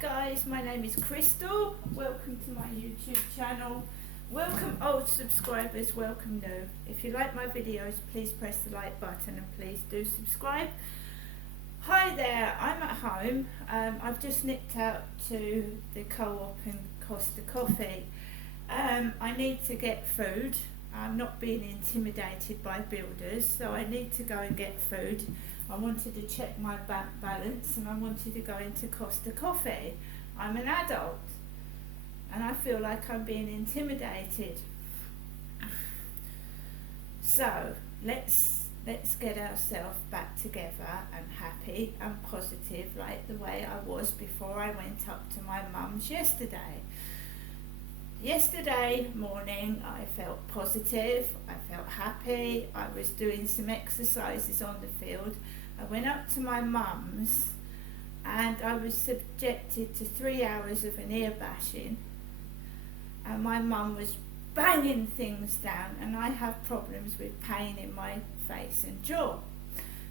guys, my name is Crystal. Welcome to my YouTube channel. Welcome old subscribers, welcome new. If you like my videos, please press the like button and please do subscribe. Hi there, I'm at home. I've just nipped out to the co-op and Costa Coffee. I need to get food. I'm not being intimidated by builders, so I need to go and get food. I wanted to check my bank balance and I wanted to go into Costa Coffee. I'm an adult and I feel like I'm being intimidated. So let's get ourselves back together and happy and positive like the way I was before I went up to my mum's yesterday. Yesterday morning I felt positive, I felt happy, I was doing some exercises on the field. I went up to my mum's and I was subjected to 3 hours of an ear bashing, and my mum was banging things down, and I have problems with pain in my face and jaw.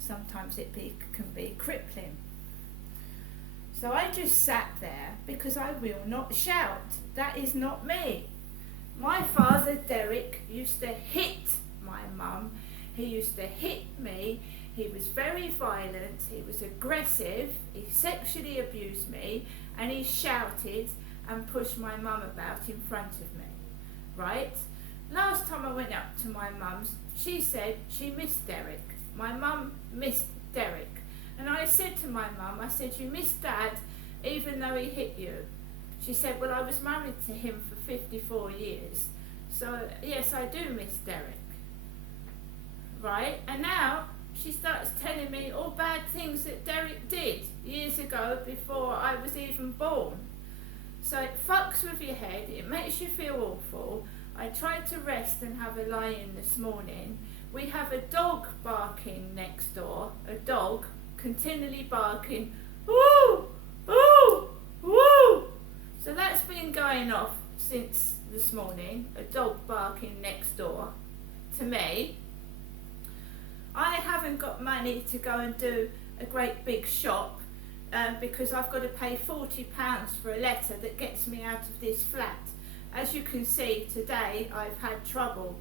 Sometimes it can be crippling. So I just sat there because I will not shout. That is not me. My father Derek used to hit my mum. He used to hit me. He was very violent. He was aggressive. He sexually abused me, and he shouted and pushed my mum about in front of me. Right? Last time I went up to my mum's, she said she missed Derek. My mum missed Derek. And I said to my mum, I said, you missed Dad even though he hit you. She said, well, I was married to him for 54 years. So, yes, I do miss Derek. Right? And now she starts telling me all bad things that Derek did years ago before I was even born. So it fucks with your head. It makes you feel awful. I tried to rest and have a lie-in this morning. We have a dog barking next door. A dog continually barking, woo, woo, woo. So that's been going off since this morning, a dog barking next door to me. I haven't got money to go and do a great big shop because I've got to pay £40 for a letter that gets me out of this flat. As you can see today, I've had trouble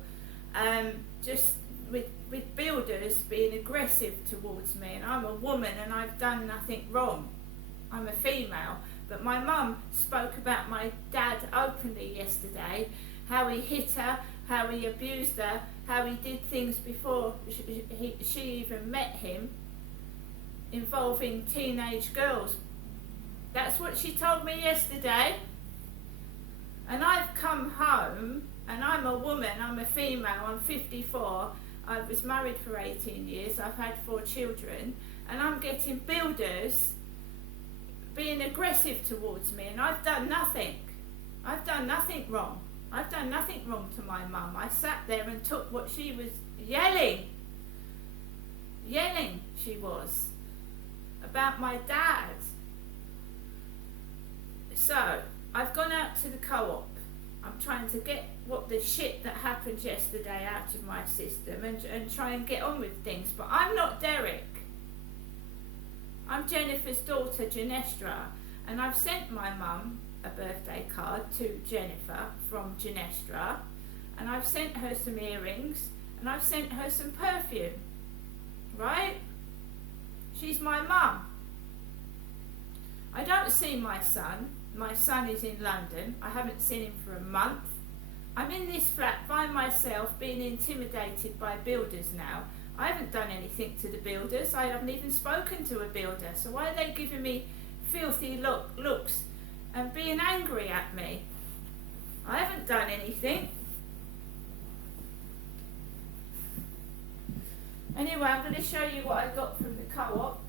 just with builders being aggressive towards me, and I'm a woman and I've done nothing wrong. I'm a female, but my mum spoke about my dad openly yesterday, how he hit her, how he abused her, how he did things before she even met him involving teenage girls. That's what she told me yesterday. And I've come home and I'm a woman, I'm a female, I'm 54. I was married for 18 years, I've had 4 children, and I'm getting builders being aggressive towards me, and I've done nothing. I've done nothing wrong. I've done nothing wrong to my mum. I sat there and took what she was yelling she was, about my dad. So, I've gone out to the co-op. I'm trying to get what the shit that happened yesterday out of my system and try and get on with things. But I'm not Derek. I'm Jennifer's daughter, Genestra, and I've sent my mum a birthday card to Jennifer from Genestra, and I've sent her some earrings, and I've sent her some perfume. Right? She's my mum. I don't see my son. My son is in London. I haven't seen him for a month. I'm in this flat by myself being intimidated by builders now. I haven't done anything to the builders. I haven't even spoken to a builder. So why are they giving me filthy looks and being angry at me? I haven't done anything. Anyway, I'm going to show you what I got from the co-op.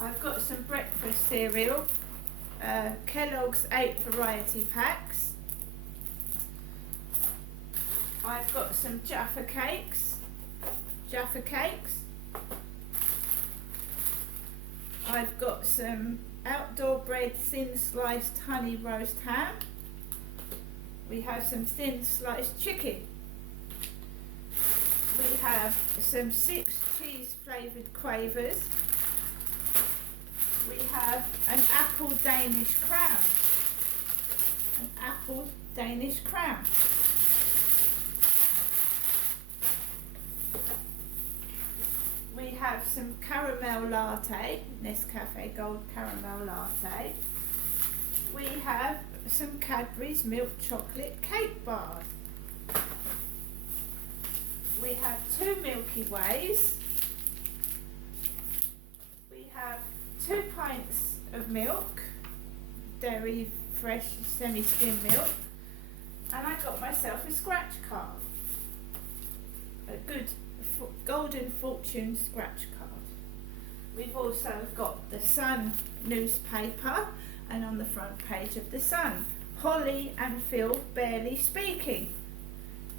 I've got some breakfast cereal, Kellogg's 8 variety packs. I've got some Jaffa cakes. I've got some outdoor bred thin sliced honey roast ham. We have some thin sliced chicken. We have some 6 cheese flavoured quavers. We have an apple Danish crown. An apple Danish crown. We have some caramel latte, Nescafe Gold caramel latte. We have some Cadbury's milk chocolate cake bars. We have 2 Milky Ways. We have 2 pints of milk, dairy fresh semi-skim milk, and I got myself a scratch card, a good Golden Fortune scratch card. We've also got the Sun newspaper, and on the front page of the Sun, Holly and Phil barely speaking.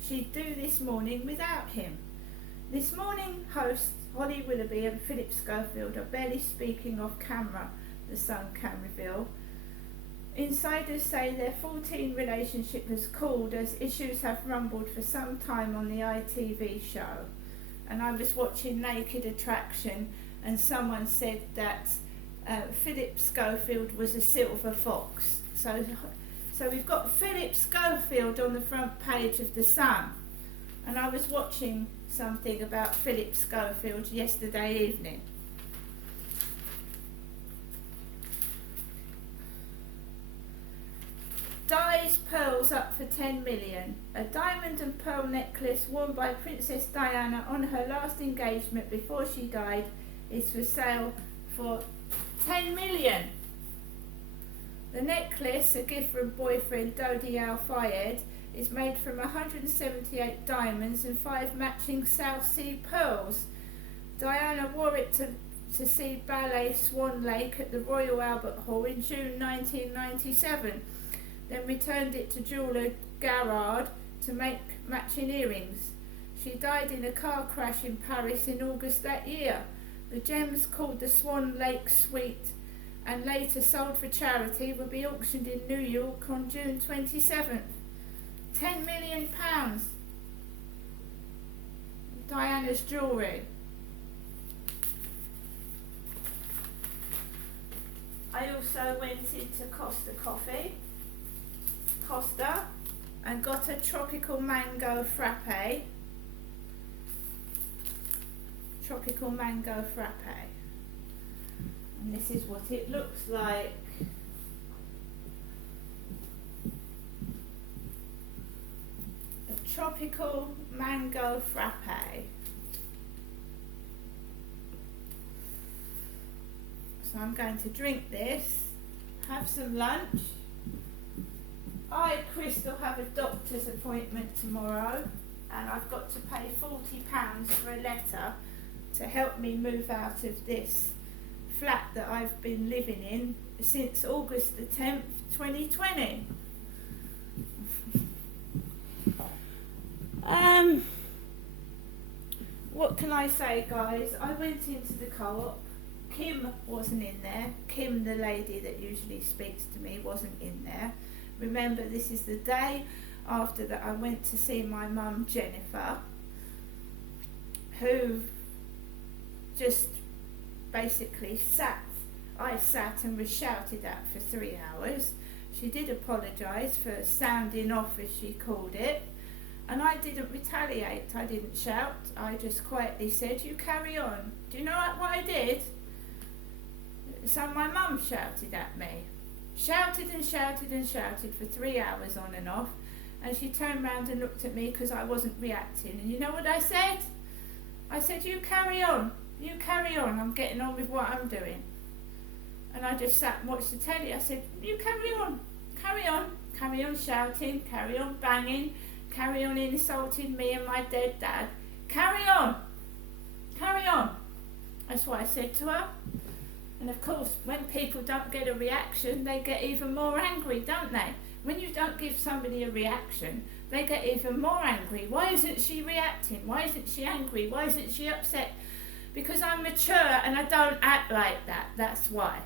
She'd do this morning without him. This morning hosts Holly Willoughby and Philip Schofield are barely speaking off camera, the Sun can reveal. Insiders say their 14 relationship has cooled as issues have rumbled for some time on the ITV show. And I was watching Naked Attraction, and someone said that Philip Schofield was a silver fox. So we've got Philip Schofield on the front page of the Sun, and I was watching something about Philip Schofield yesterday evening. Dies pearls up for 10 million. A diamond and pearl necklace worn by Princess Diana on her last engagement before she died is for sale for 10 million. The necklace, a gift from boyfriend Dodi Al Fayed, is made from 178 diamonds and 5 matching South Sea pearls. Diana wore it to see ballet Swan Lake at the Royal Albert Hall in June 1997. Then returned it to jeweller Garrard to make matching earrings. She died in a car crash in Paris in August that year. The gems, called the Swan Lake Suite and later sold for charity, will be auctioned in New York on June 27th. £10 million. Diana's jewellery. I also went into Costa and got a tropical mango frappe. Tropical mango frappe. And this is what it looks like. A tropical mango frappe. So I'm going to drink this, have some lunch. I, Crystal, have a doctor's appointment tomorrow, and I've got to pay £40 for a letter to help me move out of this flat that I've been living in since August the 10th, 2020. What can I say, guys? I went into the co-op. Kim wasn't in there. Kim, the lady that usually speaks to me, wasn't in there. Remember, this is the day after that I went to see my mum Jennifer, who just basically I sat and was shouted at for 3 hours. She did apologise for sounding off, as she called it, and I didn't retaliate. I didn't shout. I just quietly said, "You carry on." Do you know what I did? So my mum shouted at me. Shouted and shouted and shouted for 3 hours on and off, and she turned round and looked at me because I wasn't reacting, and you know what I said? I said, "You carry on, you carry on, I'm getting on with what I'm doing." And I just sat and watched the telly. I said, "You carry on, carry on, carry on shouting, carry on banging, carry on insulting me and my dead dad, carry on, carry on." That's what I said to her. And of course, when people don't get a reaction, they get even more angry, don't they? When you don't give somebody a reaction, they get even more angry. Why isn't she reacting? Why isn't she angry? Why isn't she upset? Because I'm mature and I don't act like that. That's why.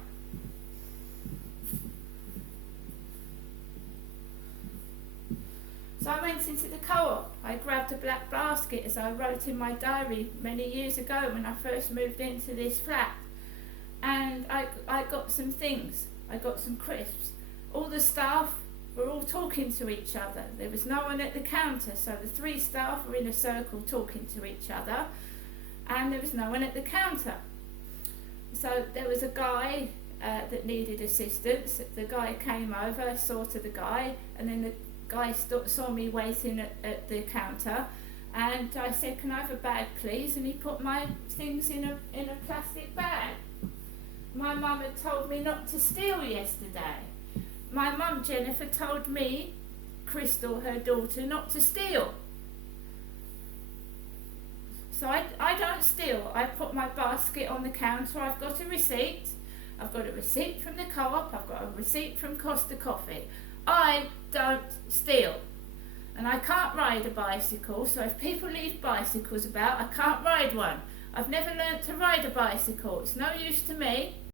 So I went into the co-op. I grabbed a black basket, as I wrote in my diary many years ago when I first moved into this flat. And I got some things. I got some crisps. All the staff were all talking to each other. There was no one at the counter, so the 3 staff were in a circle talking to each other, and there was no one at the counter. So there was a guy that needed assistance. The guy came over, saw to the guy, and then the guy saw me waiting at the counter, and I said, "Can I have a bag, please?" And he put my things in a plastic bag. My mum had told me not to steal yesterday. My mum, Jennifer, told me, Crystal, her daughter, not to steal. So I don't steal. I put my basket on the counter. I've got a receipt. I've got a receipt from the co-op. I've got a receipt from Costa Coffee. I don't steal. And I can't ride a bicycle, so if people leave bicycles about, I can't ride one. I've never learnt to ride a bicycle. It's no use to me.